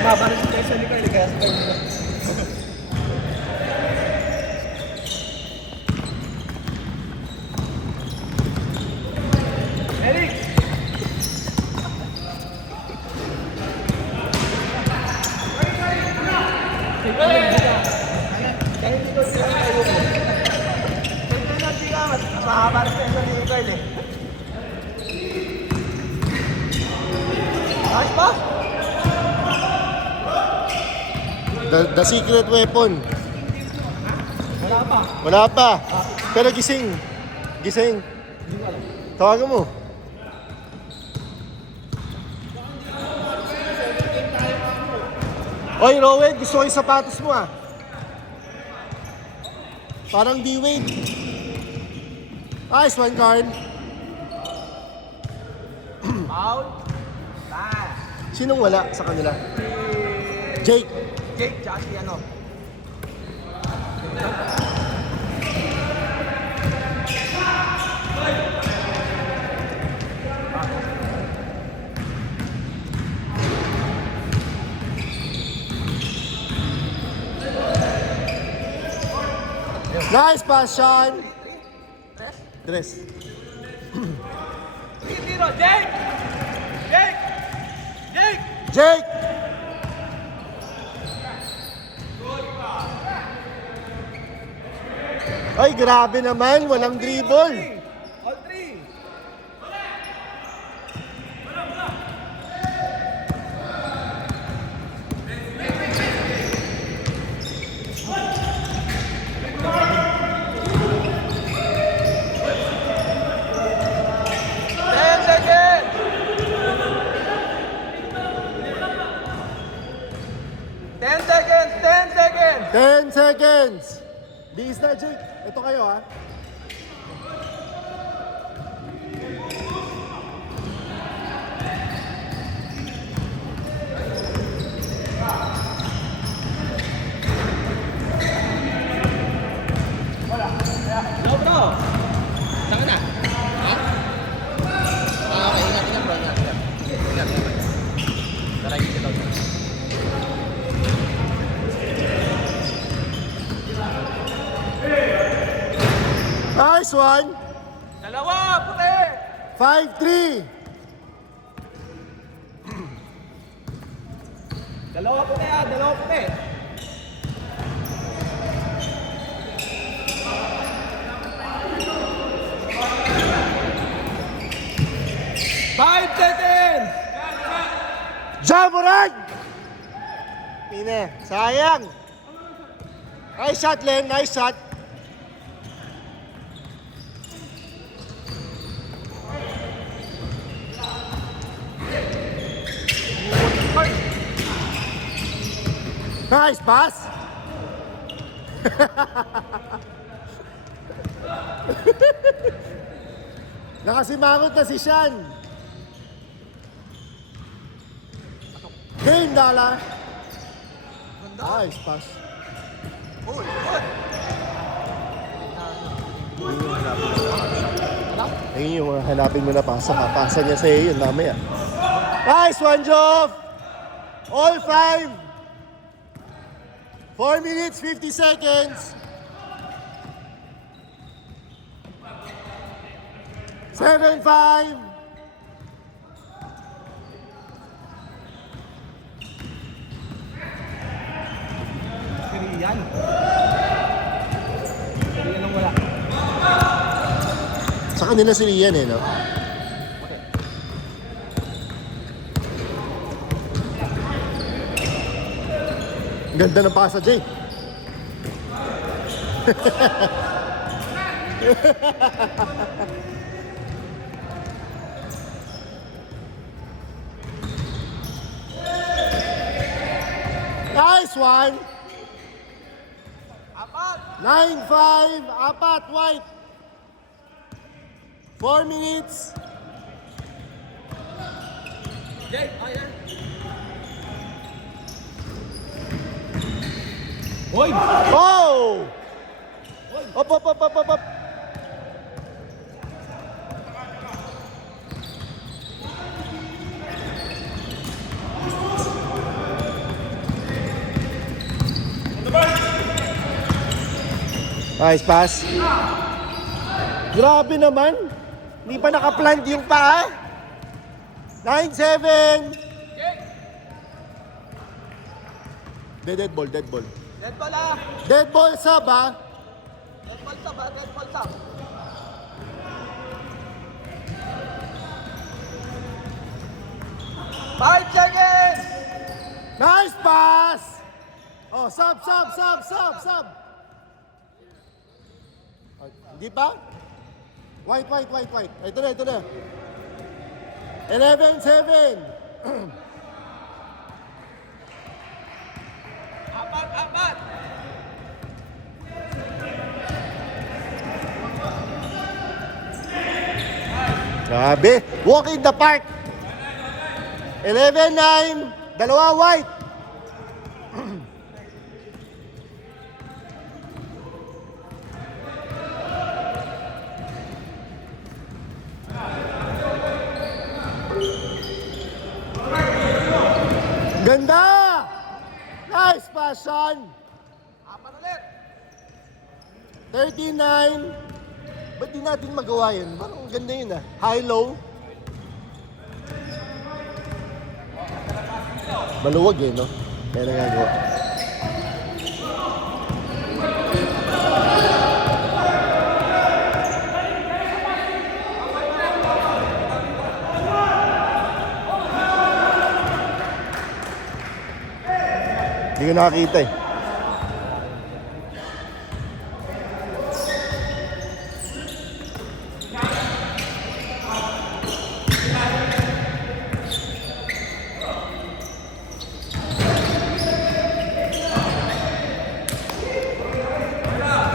Mabalis tayo sa likod. Kaya sa tayo. Eric! Mabalis tayo sa likod eh. Ayos ba? The secret weapon. Wala pa. Wala pa. Pero gising. Gising. Tawagan mo. Oy, Rowan, gusto ko yung sapatos mo ah. Parang D-Wade. Nice one, Carl. Foul. Pass. Sinong wala sa kanila? Jake. Jake, tsaka si ano. Nice pass, Sean. Dress. Tiro, Jake! Jake! Jake! Jake! Ay, grabe naman. Walang dribble. All three. Ten seconds! 10 seconds! 10 seconds. Biis na, Jake. Ito kayo, ha? No, bro. Saan ka na? Ha? Okay, ingat bro. Ingat. Tara, ikit daw. Nice one. Dalawa, puti! 5-3. Dalawa puti ah, dalawa puti. Five seconds! Jamoran! Pine, sayang. Nice shot, Len. Nice shot. Nice pass. Nakasimangot na si Sean. Game, Dala. Nice pass. Good, good. Ayun yung hanapin mo na pasa. Pasa niya sa'yo yun mamaya. Nice one, Jov. All 5. 4 minutes, 50 seconds. 7-5. Korean. Korean ang wala. Sa kanila si Rian eh, no? Ganda ng pasa, Jay. Nice one. Apat! 9-5, apat, white. 4 minutes. Jake, ayan. Hoy! Oh! Up, up, up, up, up, up. Nice pass. Grabe naman. Hindi pa nakaplant yung paa. 9-7. Dead ball. Dead ball ah. Dead ball sub ha. Dead ball sub ah. Dead ball sub. Five seconds. Nice pass. Oh, sub. Hindi pa? White. Ito na. 11-7. Apat. Grabe. Walk in the park. 11-9. Dalawa white. Ganda! Nice pass, Sean. Apat ulit. 39. Ba't di natin magawa yun? Parang ganda yun ah. High-low. Maluwag eh, no? Kaya nagagawa. Hindi ko nakakita eh.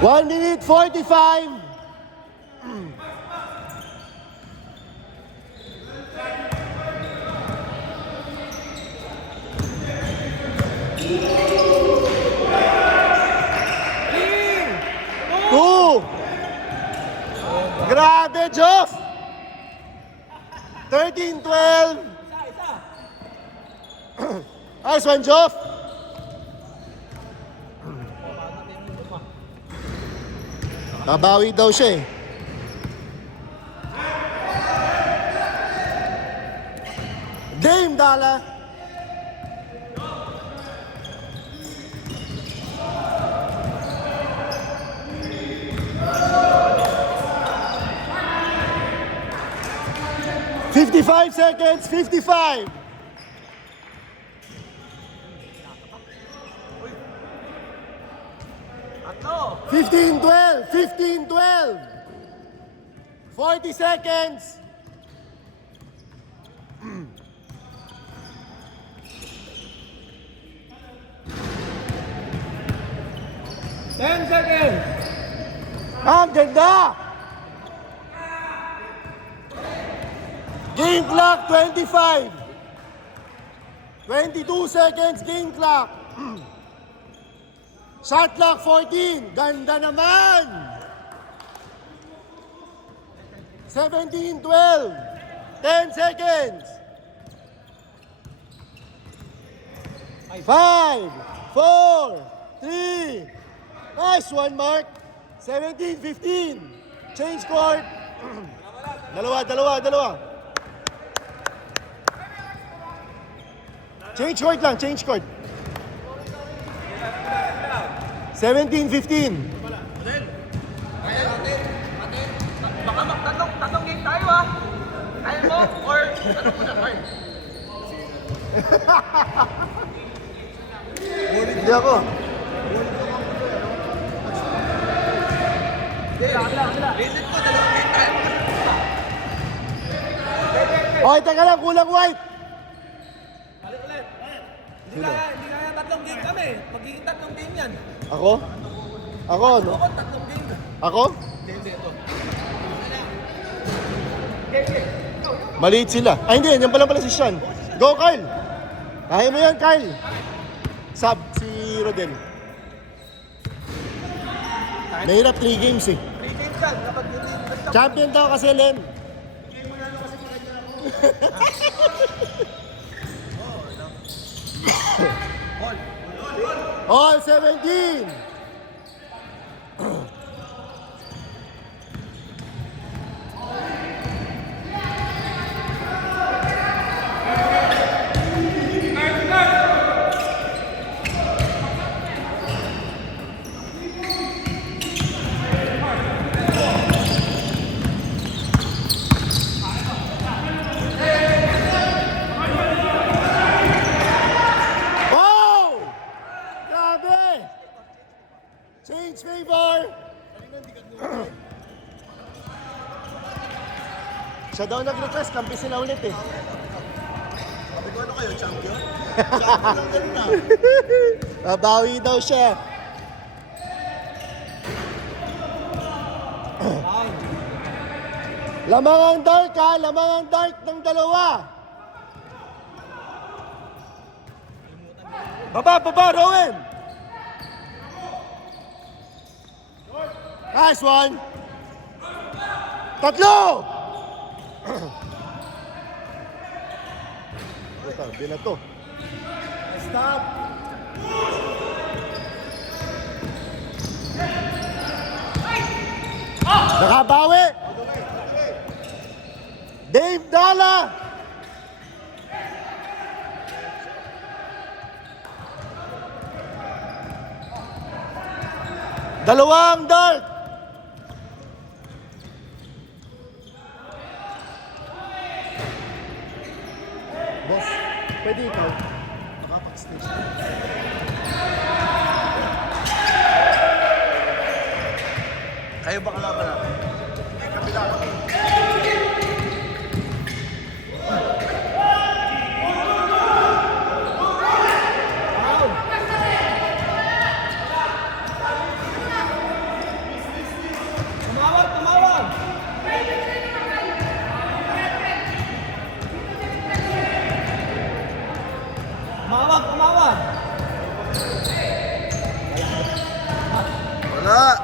One minute 45. Two. Grabe, Joff. 13-12. Nice one, Joff. Babawi daw siya eh. Game, Dala. "55 seconds, 55. Tatlo. 15-12. 40 seconds. Ten seconds. Ang ganda! Game clock 25. 22 seconds game clock. Shot clock 14. Ganda naman! 17-12. 10 seconds. 5, 4, 3. Nice one, Mark. 17-15. Change court. Dalawa. Change court lang, change court. 17-15. Baka tatlong game tayo ah. Kaya mo or ano mo na Carl? Hindi ako. Visit ko, dalawang game tayo. Okay, teka lang, kulang white. Balik ulit. Hindi kaya tatlong game kami. Magiging tatlong game yan. Ako? Ako, no? Oo, tatlong game. Ako? Hindi, ito. Maliit sila. Ay, hindi. Yan pala si Sean. Go, Carl! Kaya mo yan, Carl. Sub, si Rodel. Mahirap 3 games eh. 3 games lang kapag hindi. Champion daw kasi, Len. All 17. Siya daw nag-request, kampisin na ulit eh. Sabi ko, ano kayo, champion? Champion din na. Babawi daw siya. Lamang ang dark ha, lamang ang dark ng dalawa. Baba, Rowan. Nice one. Tatlo. Ito, binato. Stop. Nakabawi. Dave Dala. Dalawang dart. Boss, pwede ikaw makapag-stage. Kayo ba kalaban natin? Kabila ko. Tumawag! Tumawag! Wala.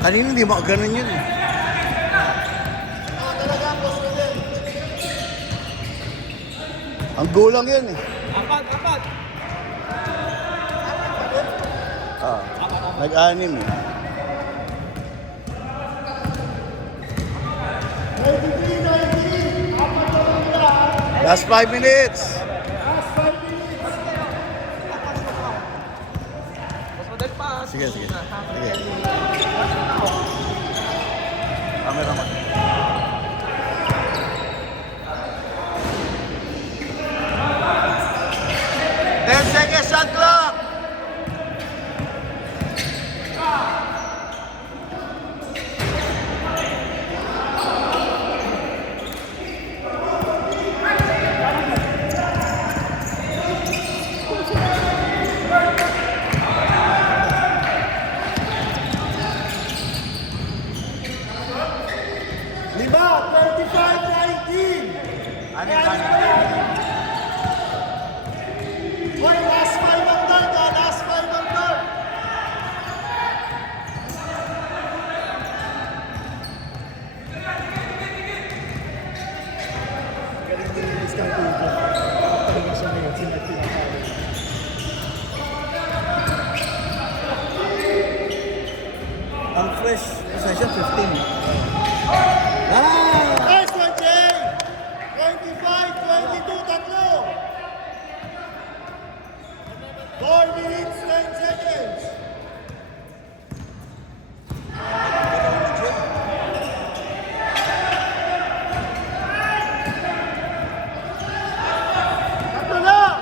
Kanina hindi makaganon yun eh. Ang gulang yun eh. Apat! Nag-anim eh. Last 5 minutes. Sige. Camera mo. 10 seconds shot clock. Lima, 35-19. Ano yung Hoy, last five ang dart ha, last five ang dart. Ang fresh possession 15. Nice one, Jay. 25-22, tatlo. 4 minutes, 10 seconds. Tatlo lang.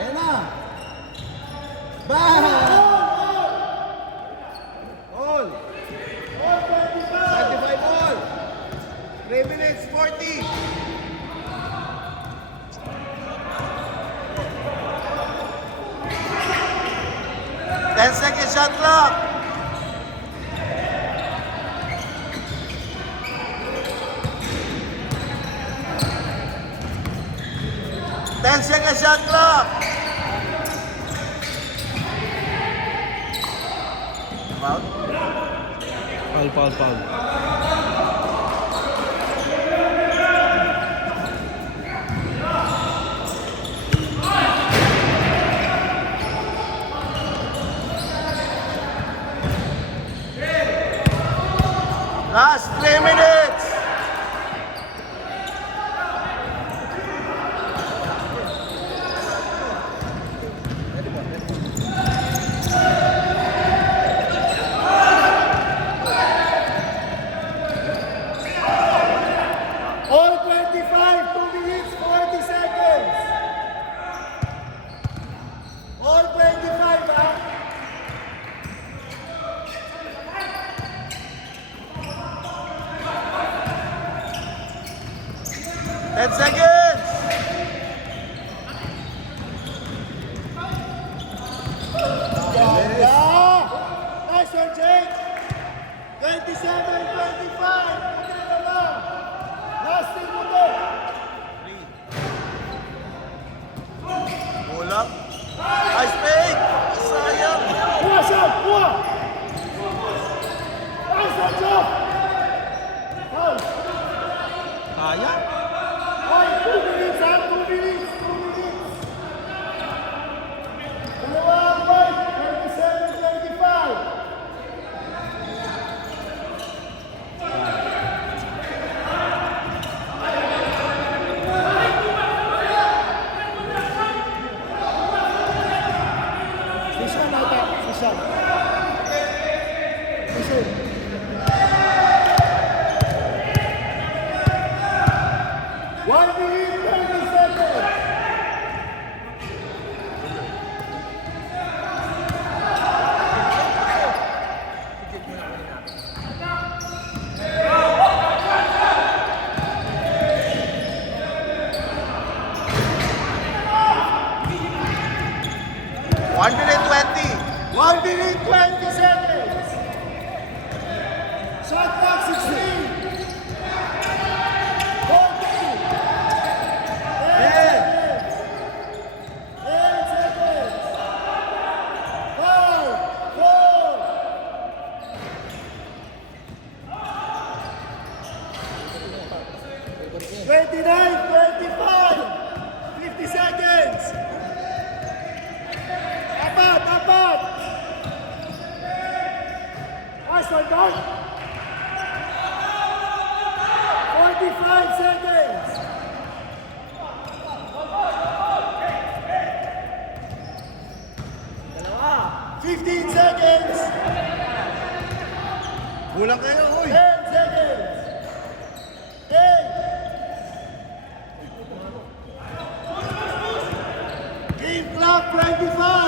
Ayan na. Bang! All. 25 all. 3 minutes 40. 10 seconds shot clock. Ten seconds shot clock. Foul? Foul. Last 3 minutes. All 25, 2 minutes, 40 seconds. All 25, ha? 10 seconds. Yeah. Nice one, Jake. 27, 25. Pagkita na lang. Last thing mo to. Kulang. Ice fake. Sayang. Kuha siya, kuha. Nice one, Joe. Foul. Kaya? Ay, 2 minutes, ha? 2 minutes, 2 minutes. Dalawang fight, 27, 25. Sisya na ata, sisya. Sisya. 1 minute, 30 seconds. One minute 20. 1 minute, 20 seconds. Shot clock 16. 14. 10 seconds. 5, 4. 29, 25. 50 seconds. Apat, apat. Nice one, dog. 45 seconds. 15 seconds. Kulang kayo, uy. 10 seconds. 10. Game clock 25.